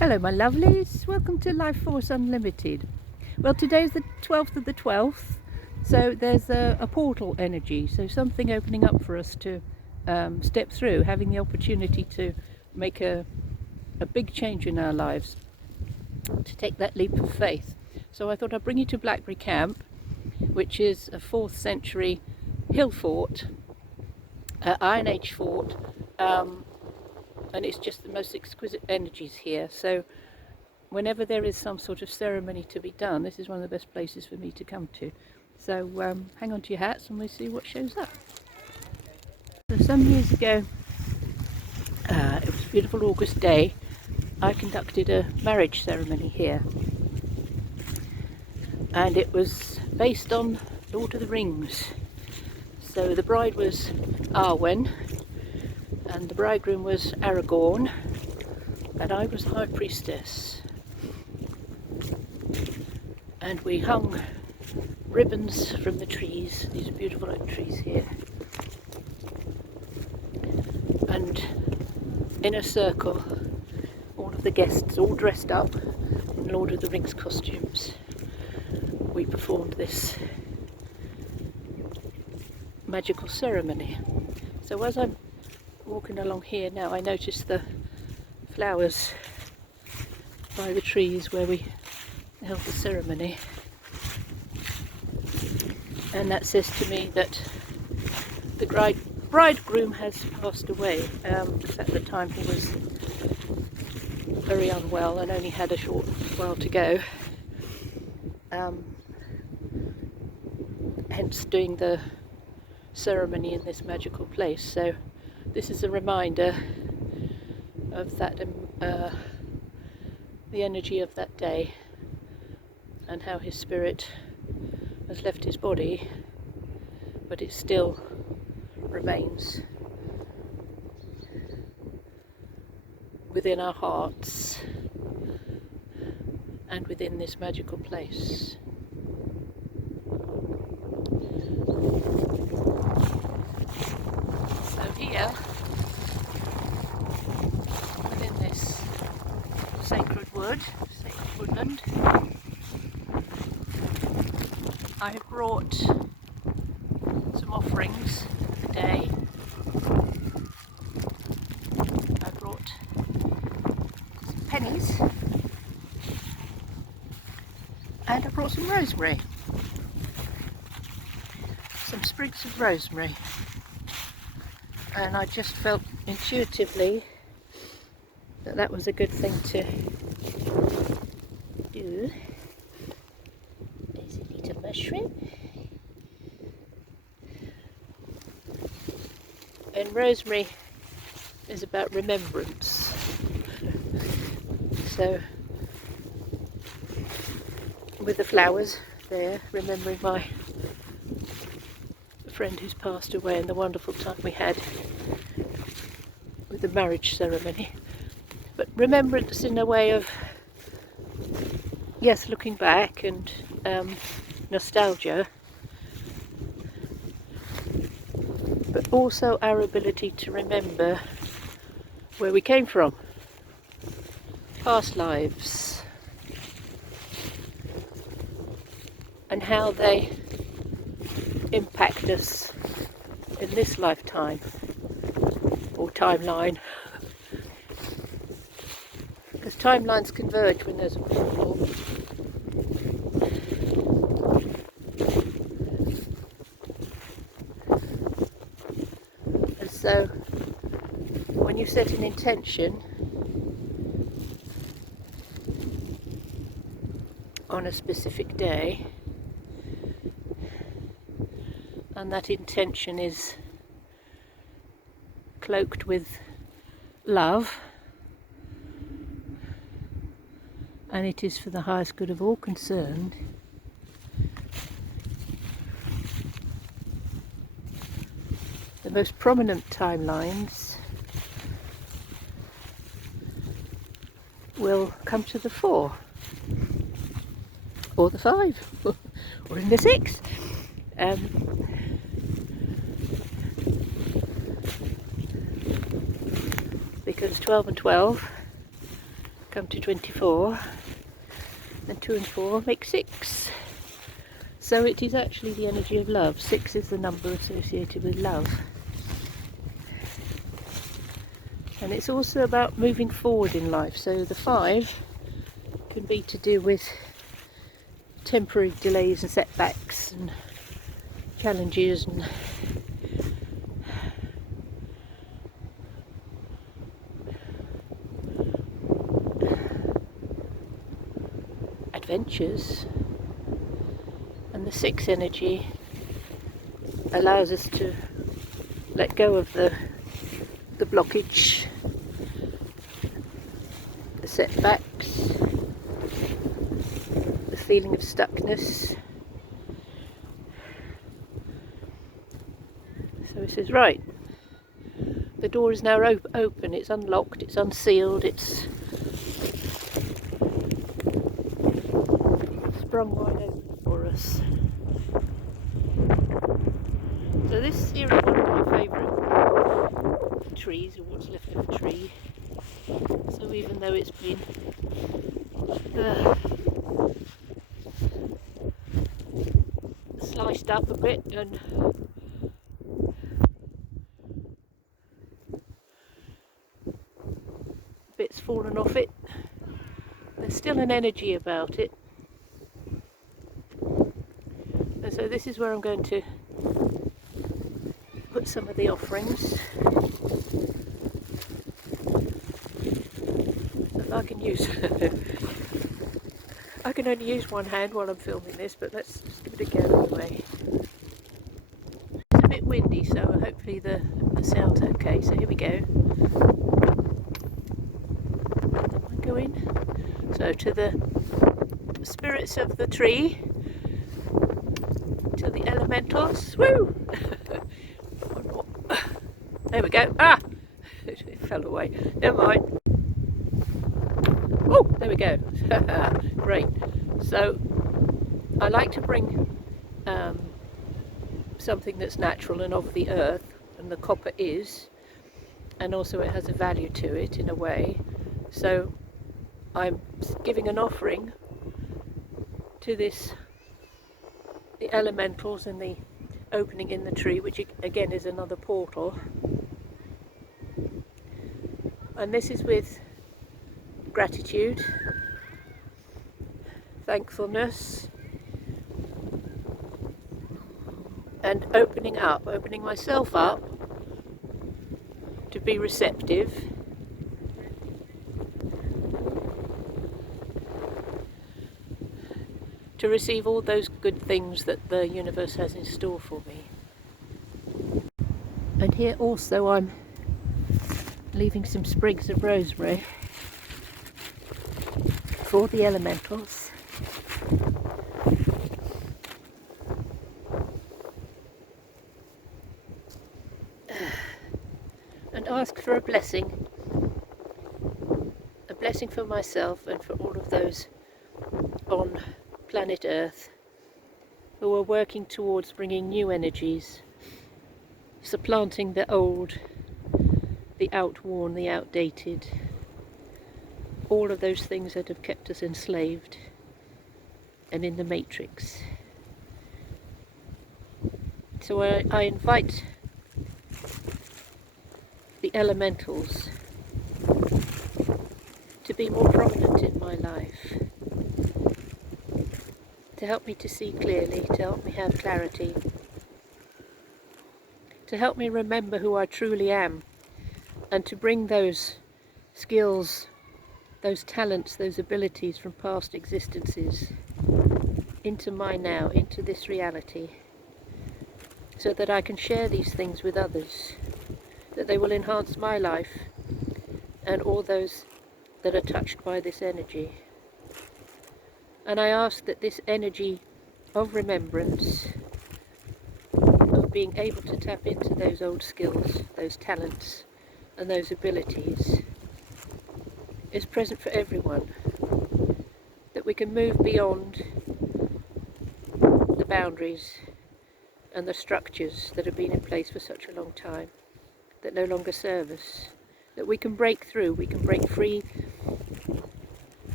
Hello my lovelies, welcome to Lifeforce Unlimited. Well, today's the 12th of the 12th, so there's a portal energy, so something opening up for us to step through, having the opportunity to make a big change in our lives, to take that leap of faith. So I thought I'd bring you to Blackbury Camp, which is a 4th century hill fort, Iron Age fort, and it's just the most exquisite energies here. So whenever there is some sort of ceremony to be done, this is one of the best places for me to come to. So hang on to your hats and we'll see what shows up. So some years ago, it was a beautiful August day, I conducted a marriage ceremony here. And it was based on Lord of the Rings. So the bride was Arwen, and the bridegroom was Aragorn, and I was the High Priestess. And we hung ribbons from the trees, these beautiful oak trees here, and in a circle, all of the guests, all dressed up in Lord of the Rings costumes, we performed this magical ceremony. So as I'm walking along here now, I noticed the flowers by the trees where we held the ceremony, and that says to me that the bridegroom has passed away, because at the time he was very unwell and only had a short while to go, hence doing the ceremony in this magical place. So this is a reminder of that, the energy of that day, and how his spirit has left his body, but it still remains within our hearts and within this magical place. So here, within this sacred woodland, I have brought some offerings for the day. I brought some pennies, and I brought some rosemary, some sprigs of rosemary, and I just felt intuitively that that was a good thing to do. There's a little mushroom, and rosemary is about remembrance. So with the flowers there, remembering my friend who's passed away and the wonderful time we had with the marriage ceremony, but remembrance in a way of, yes, looking back and nostalgia, but also our ability to remember where we came from, past lives, and how they impact us in this lifetime or timeline, because timelines converge when there's a portal. And so when you set an intention on a specific day, and that intention is cloaked with love, and it is for the highest good of all concerned, the most prominent timelines will come to the fore, or the 5, or in the 6. Because 12 and 12 come to 24, and 2 and 4 make 6. So it is actually the energy of love. 6 is the number associated with love. And it's also about moving forward in life. So the 5 can be to do with temporary delays and setbacks and challenges and adventures. And the 6 energy allows us to let go of the blockage, the setbacks, the feeling of stuckness. So it says, right, the door is now open, it's unlocked, it's unsealed, it's sprung wide open for us. So this here is one of my favourite trees, or what's left of a tree. So even though it's been sliced up a bit and bits fallen off it, there's still an energy about it. And so this is where I'm going to put some of the offerings that I can use. I can only use one hand while I'm filming this, but let's just give it a go anyway. It's a bit windy, so hopefully the sound's okay. So here we go. Go in. So to the spirits of the tree, to the elementals. Woo! There we go. Ah! It fell away. Never mind. Oh, there we go. Great. So I like to bring something that's natural and of the earth, and the copper is, and also it has a value to it in a way. So I'm giving an offering to this, the elementals and the opening in the tree, which again is another portal. And this is with gratitude, thankfulness, and opening myself up to be receptive, to receive all those good things that the universe has in store for me. And here also I'm leaving some sprigs of rosemary for the elementals. And ask for a blessing for myself and for all of those on planet Earth who are working towards bringing new energies, supplanting the old, the outworn, the outdated, all of those things that have kept us enslaved and in the matrix. So I invite the elementals to be more prominent in my life, to help me to see clearly, to help me have clarity, to help me remember who I truly am, and to bring those skills, those talents, those abilities from past existences into my now, into this reality, so that I can share these things with others, that they will enhance my life and all those that are touched by this energy. And I ask that this energy of remembrance, of being able to tap into those old skills, those talents and those abilities, is present for everyone, that we can move beyond the boundaries and the structures that have been in place for such a long time, that no longer serve us, that we can break through, we can break free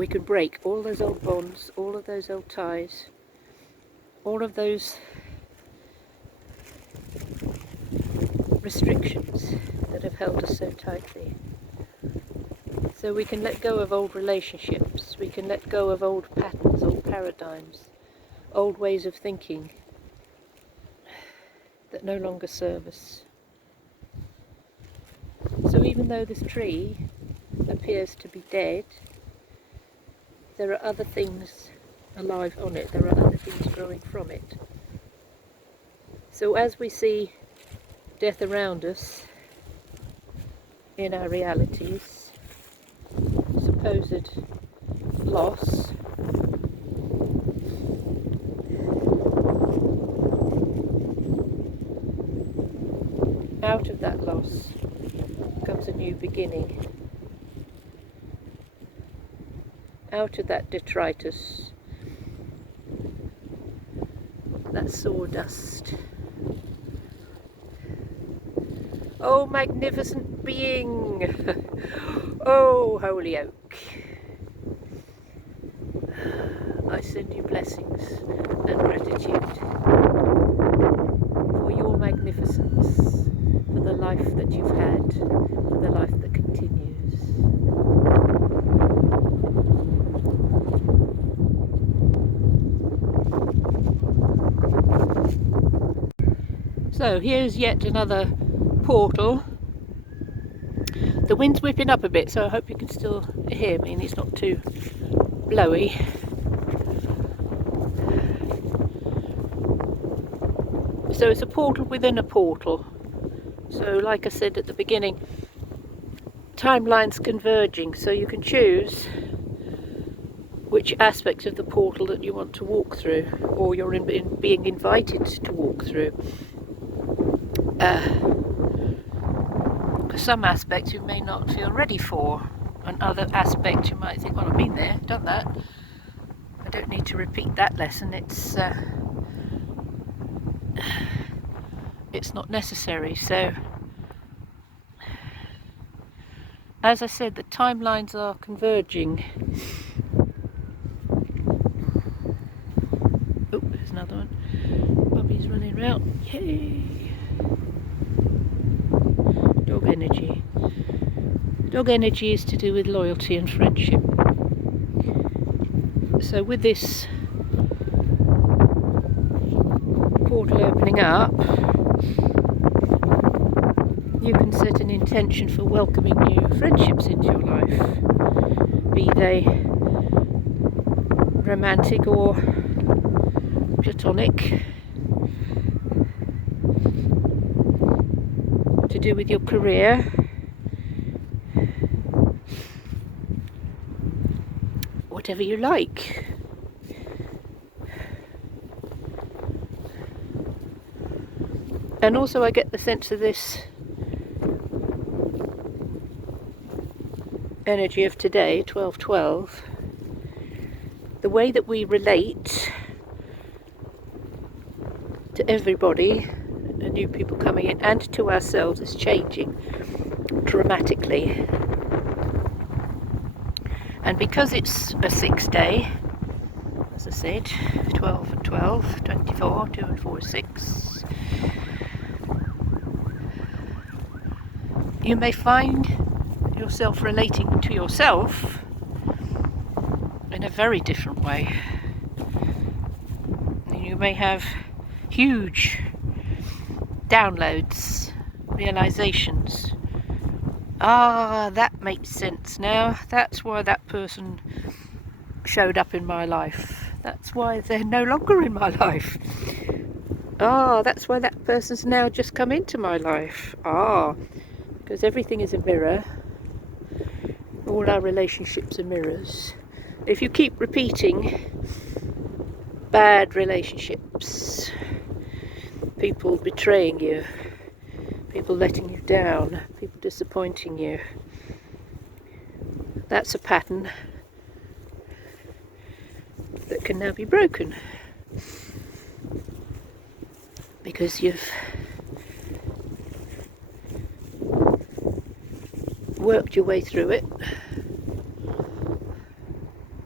we can break all those old bonds, all of those old ties, all of those restrictions that have held us so tightly. So we can let go of old relationships, we can let go of old patterns, old paradigms, old ways of thinking that no longer serve us. So even though this tree appears to be dead, there are other things alive on it, there are other things growing from it. So as we see death around us in our realities, supposed loss, out of that loss comes a new beginning. Out of that detritus, that sawdust. Oh, magnificent being! Oh, holy oak! I send you blessings and gratitude for your magnificence, for the life that you've had, for the life that continues. So here's yet another portal. The wind's whipping up a bit, so I hope you can still hear me and it's not too blowy. So it's a portal within a portal. So like I said at the beginning, timelines converging, so you can choose which aspects of the portal that you want to walk through, or you're being invited to walk through. Some aspects you may not feel ready for, and other aspects you might think, well, I've been there, done that, I don't need to repeat that lesson, it's not necessary. So as I said, the timelines are converging. Oh, there's another one. Bobby's running around. Yay! Dog energy. Dog energy is to do with loyalty and friendship. So with this portal opening up, you can set an intention for welcoming new friendships into your life, be they romantic or platonic, to do with your career, whatever you like. And also I get the sense of this energy of today, 12/12, the way that we relate to everybody, and new people coming in, and to ourselves is changing dramatically. And because it's a 6-day, as I said, 12 and 12, 24, 2 and 4 is 6, you may find yourself relating to yourself in a very different way. You may have huge downloads, realizations. Ah, that makes sense now. That's why that person showed up in my life. That's why they're no longer in my life. Ah, that's why that person's now just come into my life. Ah, because everything is a mirror. All our relationships are mirrors. If you keep repeating bad relationships, people betraying you, people letting you down, people disappointing you, that's a pattern that can now be broken, because you've worked your way through it,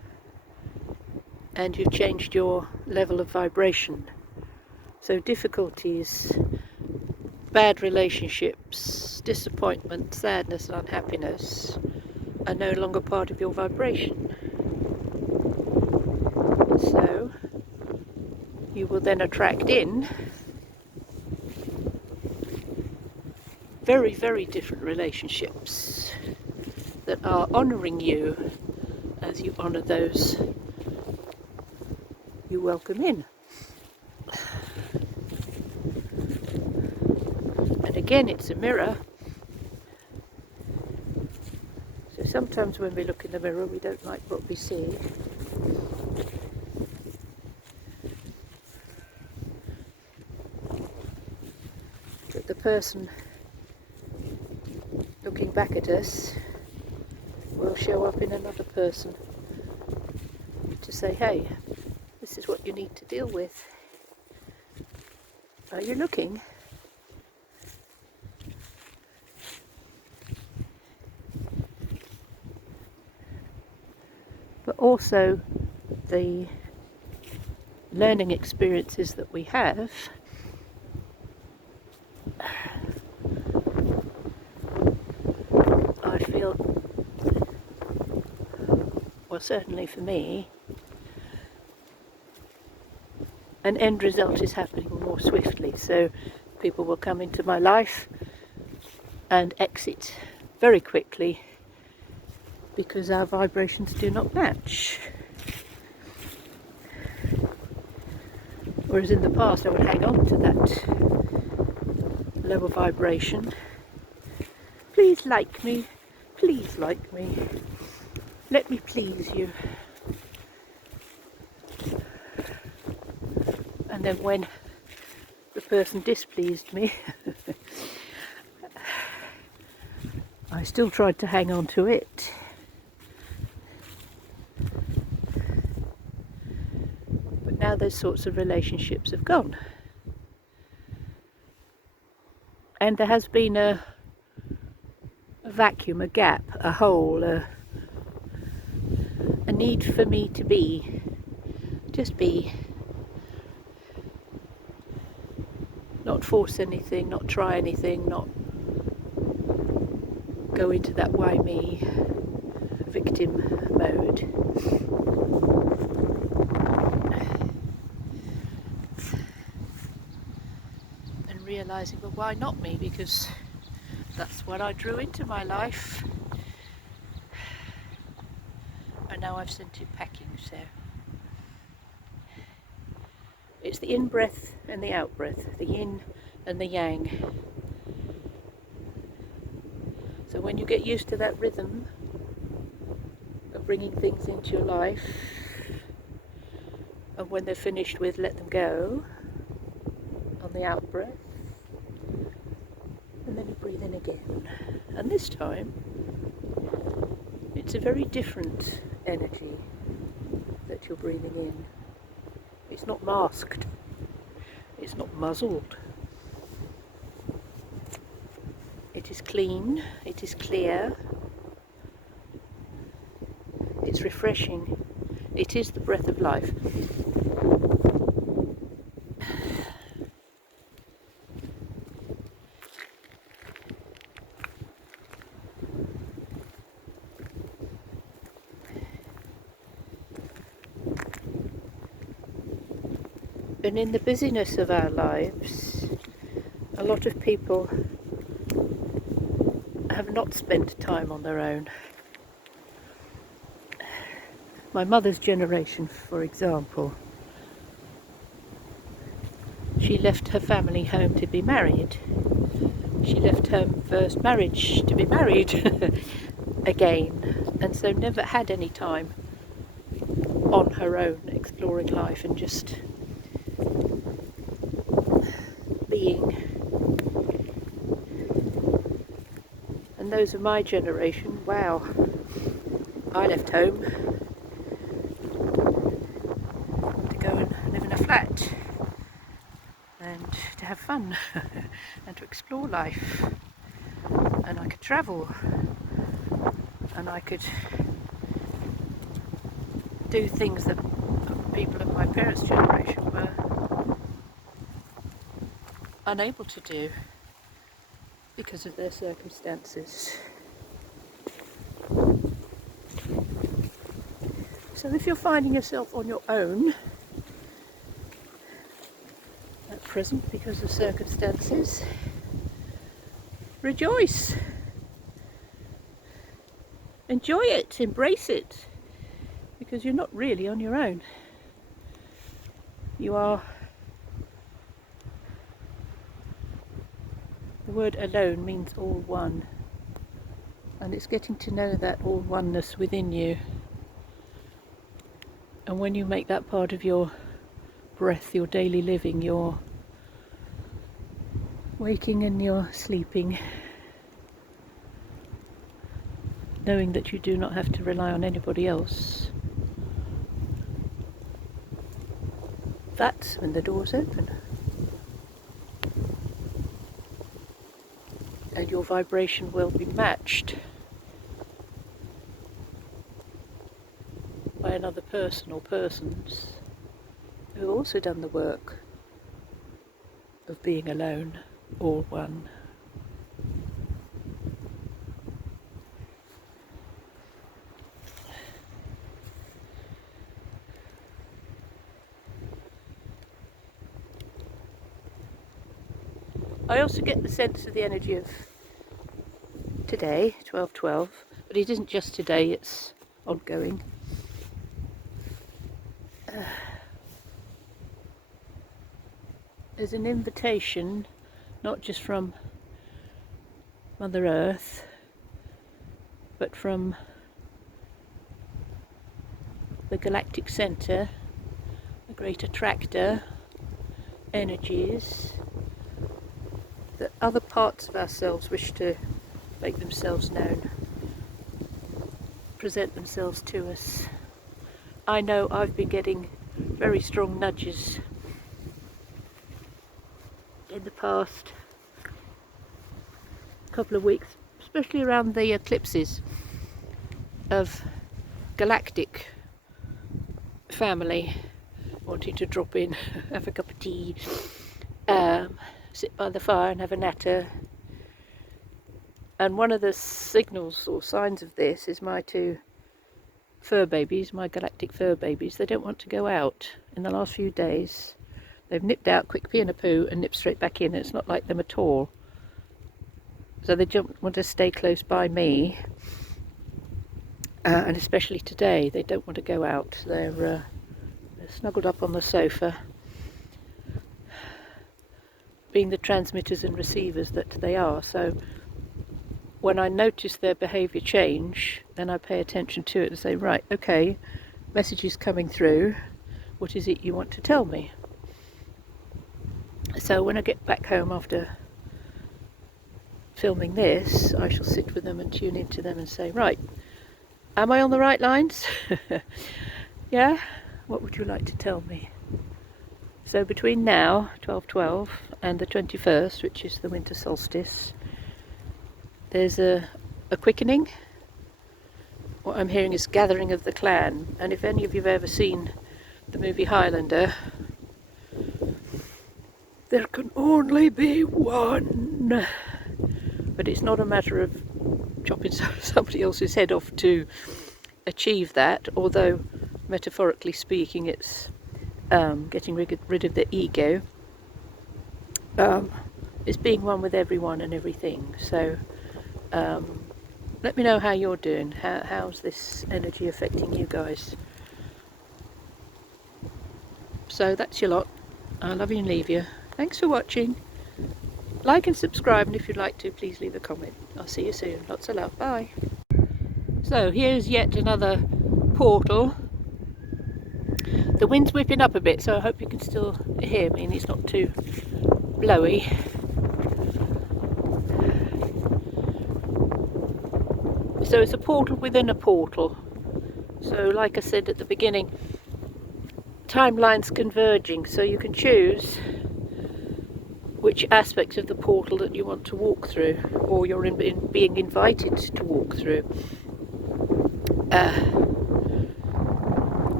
and you've changed your level of vibration. So difficulties, bad relationships, disappointment, sadness and unhappiness are no longer part of your vibration. So you will then attract in very, very different relationships that are honouring you as you honour those you welcome in. And again, it's a mirror. So sometimes when we look in the mirror, we don't like what we see. But the person looking back at us will show up in another person to say, hey, this is what you need to deal with. Are you looking? But also the learning experiences that we have I feel, well, certainly for me, an end result is happening more swiftly. So people will come into my life and exit very quickly because our vibrations do not match. Whereas in the past I would hang on to that lower vibration. Please like me, please like me, let me please you. And then when the person displeased me, I still tried to hang on to it. But now those sorts of relationships have gone. And there has been a vacuum, a gap, a hole, a need for me to be, just be. Not force anything, not try anything, not go into that why me victim mode. And realising, well, why not me? Because that's what I drew into my life. And now I've sent it packing, so it's the in-breath and the out-breath, the yin and the yang. So when you get used to that rhythm of bringing things into your life, and when they're finished with, let them go on the out-breath, and then you breathe in again. And this time, it's a very different energy that you're breathing in. It's not masked, it's not muzzled. It is clean, it is clear, it's refreshing, it is the breath of life. And in the busyness of our lives, a lot of people have not spent time on their own. My mother's generation, for example, she left her family home to be married. She left her first marriage to be married again, and so never had any time on her own exploring life and just being. And those of my generation, wow, I left home to go and live in a flat and to have fun and to explore life, and I could travel and I could do things that people of my parents' generation were unable to do because of their circumstances. So if you're finding yourself on your own at present because of circumstances, rejoice. Enjoy it, embrace it, because you're not really on your own. You are. The word alone means all one, and it's getting to know that all oneness within you. And when you make that part of your breath, your daily living, your waking and your sleeping, knowing that you do not have to rely on anybody else, that's when the doors open. And your vibration will be matched by another person or persons who have also done the work of being alone, all one. I also get the sense of the energy of today, 12/12, but it isn't just today, it's ongoing. There's an invitation, not just from Mother Earth, but from the galactic centre, the great attractor, energies, that other parts of ourselves wish to make themselves known, present themselves to us. I know I've been getting very strong nudges in the past couple of weeks, especially around the eclipses, of galactic family wanting to drop in, have a cup of tea, sit by the fire and have a natter. And one of the signals or signs of this is my two fur babies, my galactic fur babies. They don't want to go out. In the last few days they've nipped out, quick pee and a poo, and nipped straight back in. It's not like them at all. So they don't want to stay close by me, and especially today they don't want to go out. They're snuggled up on the sofa, being the transmitters and receivers that they are. So when I notice their behaviour change, then I pay attention to it and say, right, okay, message is coming through, what is it you want to tell me? So when I get back home after filming this, I shall sit with them and tune into them and say, right, am I on the right lines? Yeah? What would you like to tell me? So between now, 12/12, and the 21st, which is the winter solstice, there's a quickening. What I'm hearing is gathering of the clan. And if any of you have ever seen the movie Highlander, there can only be one. But it's not a matter of chopping somebody else's head off to achieve that, although metaphorically speaking it's getting rid of the ego. It's being one with everyone and everything. So let me know how you're doing. How's this energy affecting you guys? So that's your lot. I love you and leave you. Thanks for watching. Like and subscribe, and if you'd like to, please leave a comment. I'll see you soon. Lots of love. Bye. So here's yet another portal. The wind's whipping up a bit, so I hope you can still hear me and it's not too blowy. So it's a portal within a portal. So like I said at the beginning, timelines converging, so you can choose which aspects of the portal that you want to walk through, or you're being invited to walk through.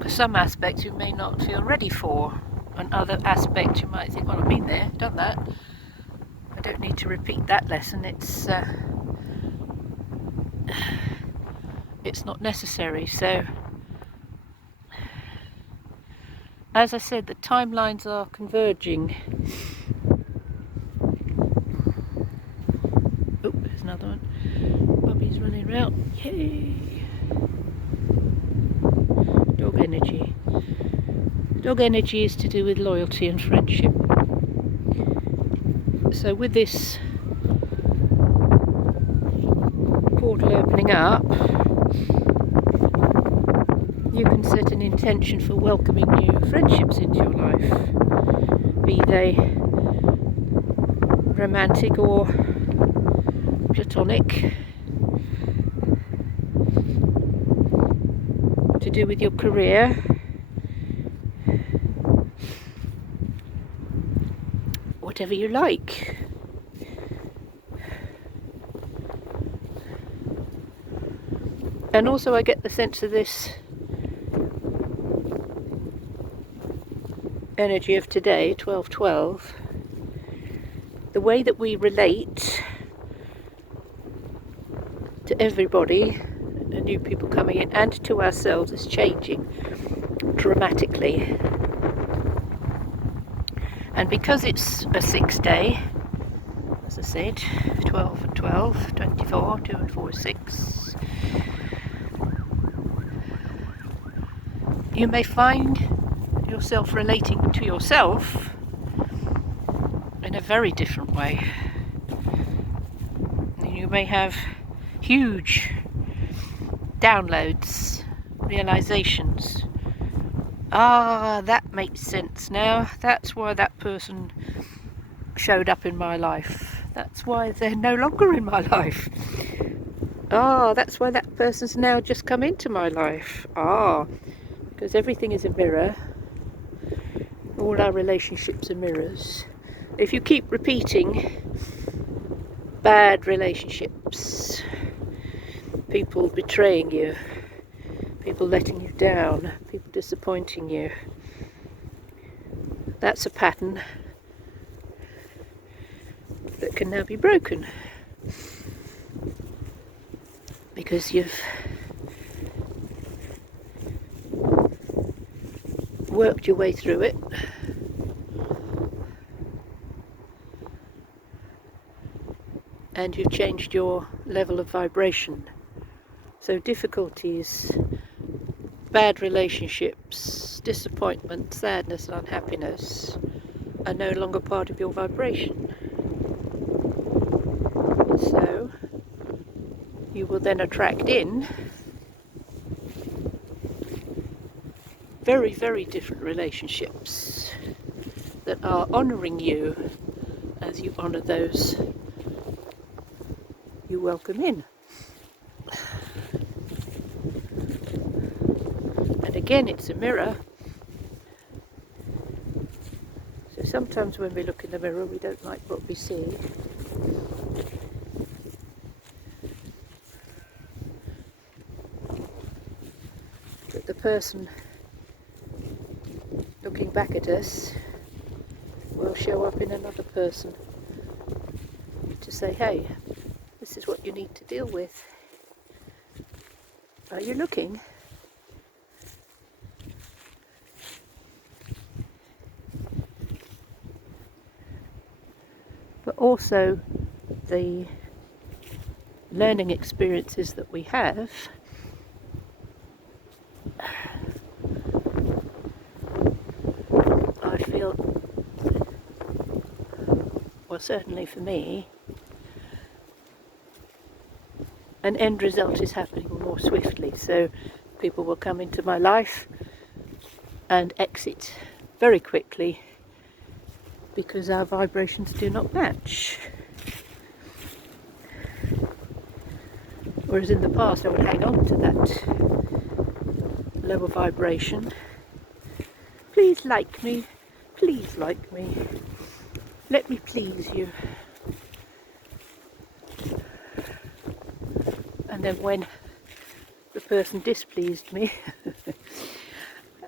Because some aspects you may not feel ready for, and other aspects you might think, well, I've been there, done that. I don't need to repeat that lesson. It's not necessary. So, as I said, the timelines are converging. Oh, there's another one. Bobby's running around. Yay! Dog energy. Dog energy is to do with loyalty and friendship. So with this portal opening up, you can set an intention for welcoming new friendships into your life, be they romantic or platonic, to do with your career, whatever you like. And also I get the sense of this energy of today, 12/12, the way that we relate to everybody, the new people coming in, and to ourselves is changing dramatically. And because it's a 6-day, as I said, 12 and 12, 24, 2 and 4 is 6, you may find yourself relating to yourself in a very different way. You may have huge downloads, realizations. Ah, that makes sense now. That's why that person showed up in my life. That's why they're no longer in my life. Ah, that's why that person's now just come into my life. Ah, because everything is a mirror. All our relationships are mirrors. If you keep repeating bad relationships, people betraying you, people letting you down, people disappointing you, that's a pattern that can now be broken, because you've worked your way through it, and you've changed your level of vibration. So difficulties, bad relationships, disappointment, sadness and unhappiness are no longer part of your vibration. So you will then attract in very, very different relationships that are honouring you as you honour those you welcome in. And again, it's a mirror. So sometimes when we look in the mirror, we don't like what we see. But the person looking back at us will show up in another person to say, hey, this is what you need to deal with. Are you looking? But also the learning experiences that we have I feel, well, certainly for me, an end result is happening more swiftly. So people will come into my life and exit very quickly because our vibrations do not match. Whereas in the past I would hang on to that lower vibration. Please like me, please like me, let me please you. And then when the person displeased me,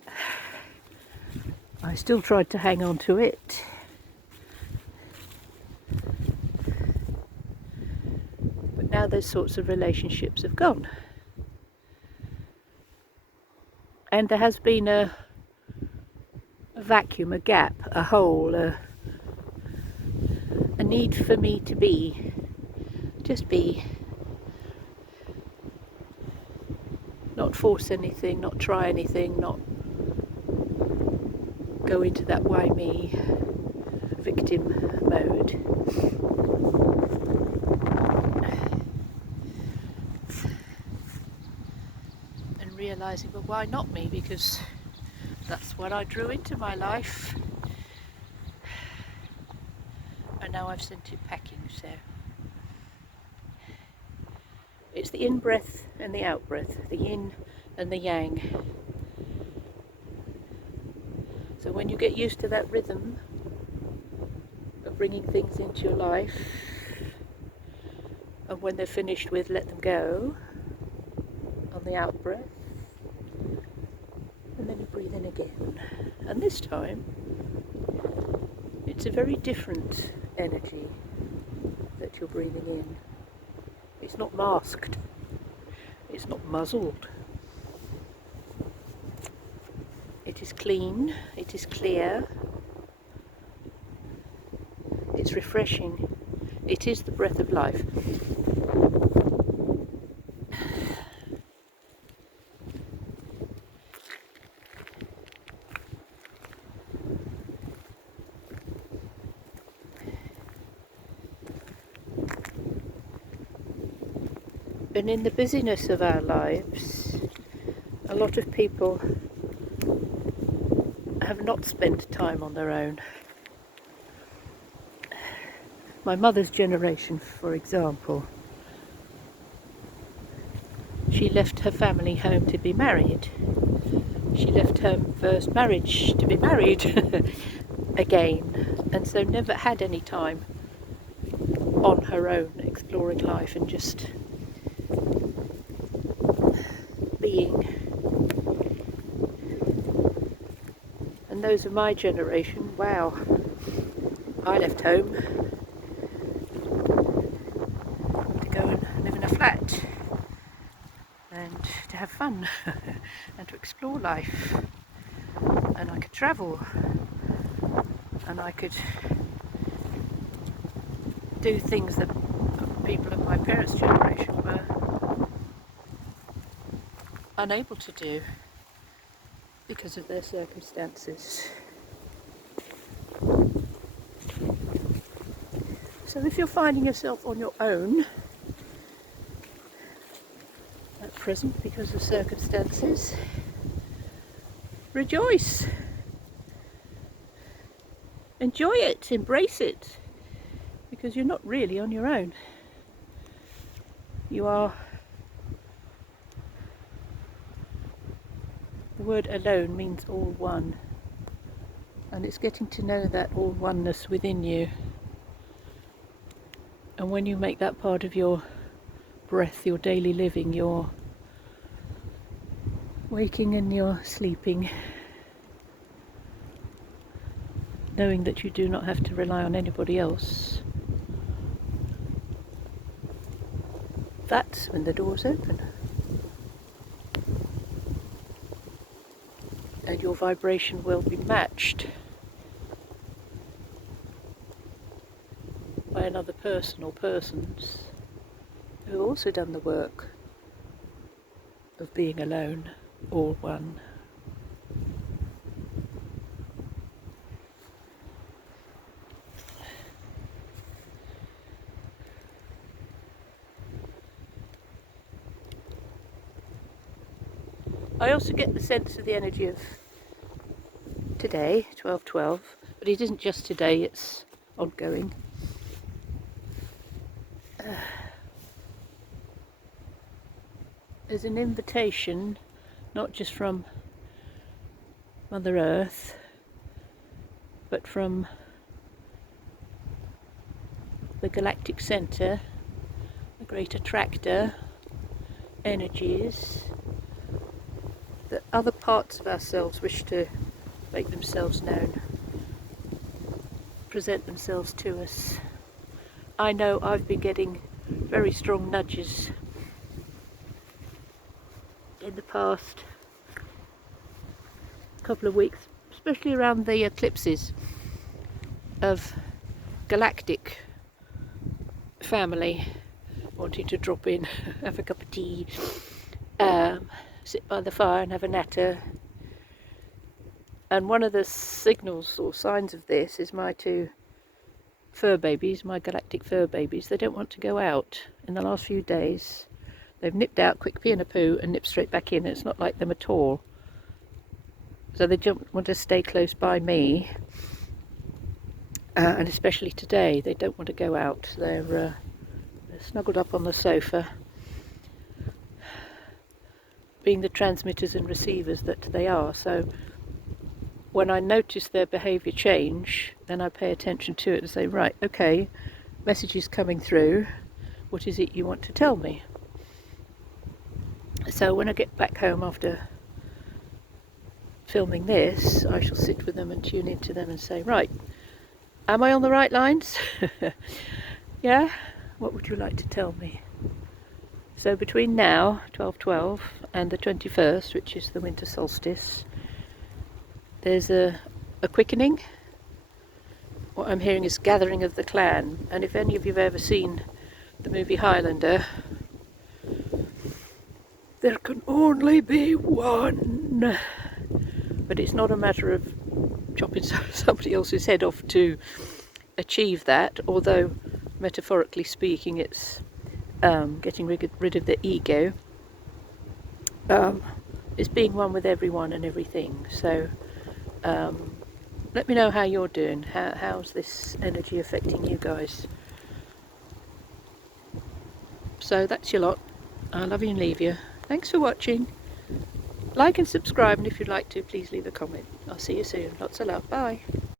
I still tried to hang on to it. But now those sorts of relationships have gone. And there has been a vacuum, a gap, a hole, a need for me to be, just be. Not force anything, not try anything, not go into that why me victim mode. And realising, well, why not me? Because that's what I drew into my life. And now I've sent it packing, so it's the in-breath and the out-breath, the yin and the yang. So when you get used to that rhythm of bringing things into your life, and when they're finished with, let them go on the out-breath, and then you breathe in again. And this time, it's a very different energy that you're breathing in. It's not masked, it's not muzzled. It is clean, it is clear, it's refreshing, it is the breath of life. And in the busyness of our lives, a lot of people have not spent time on their own. My mother's generation, for example, she left her family home to be married. She left her first marriage to be married again, and so never had any time on her own exploring life and just being. And those of my generation, wow, I left home to go and live in a flat and to have fun and to explore life, and I could travel and I could do things that people of my parents' generation were unable to do because of their circumstances. So if you're finding yourself on your own at present because of circumstances, rejoice, enjoy it, embrace it, because you're not really on your own. You are. The word alone means all one, and it's getting to know that all oneness within you. And when you make that part of your breath, your daily living, your waking and your sleeping, knowing that you do not have to rely on anybody else, that's when the doors open. And your vibration will be matched by another person or persons who have also done the work of being alone, all one. I also get the sense of the energy of today, 12/12, but it isn't just today, it's ongoing. There's an invitation, not just from Mother Earth, but from the galactic centre, the great attractor, energies, that other parts of ourselves wish to make themselves known, present themselves to us. I know I've been getting very strong nudges in the past couple of weeks, especially around the eclipses, of Galactic family wanting to drop in, have a cup of tea, sit by the fire and have a natter. And one of the signals or signs of this is my two fur babies, my galactic fur babies. They don't want to go out. In the last few days they've nipped out, quick pee and a poo, and nipped straight back in. It's not like them at all. So they don't want to stay close by me, and especially today they don't want to go out. They're snuggled up on the sofa, being the transmitters and receivers that they are. So when I notice their behaviour change, then I pay attention to it and say, right, okay, message is coming through, what is it you want to tell me? So when I get back home after filming this, I shall sit with them and tune into them and say, right, am I on the right lines? Yeah? What would you like to tell me? So between now, 12/12, and the 21st, which is the winter solstice, there's a quickening. What I'm hearing is gathering of the clan. And if any of you have ever seen the movie Highlander, there can only be one. But it's not a matter of chopping somebody else's head off to achieve that, although metaphorically speaking it's getting rid of the ego. It's being one with everyone and everything. So let me know how you're doing. How's this energy affecting you guys? So that's your lot. I love you and leave you. Thanks for watching. Like and subscribe, and if you'd like to, please leave a comment. I'll see you soon. Lots of love. Bye.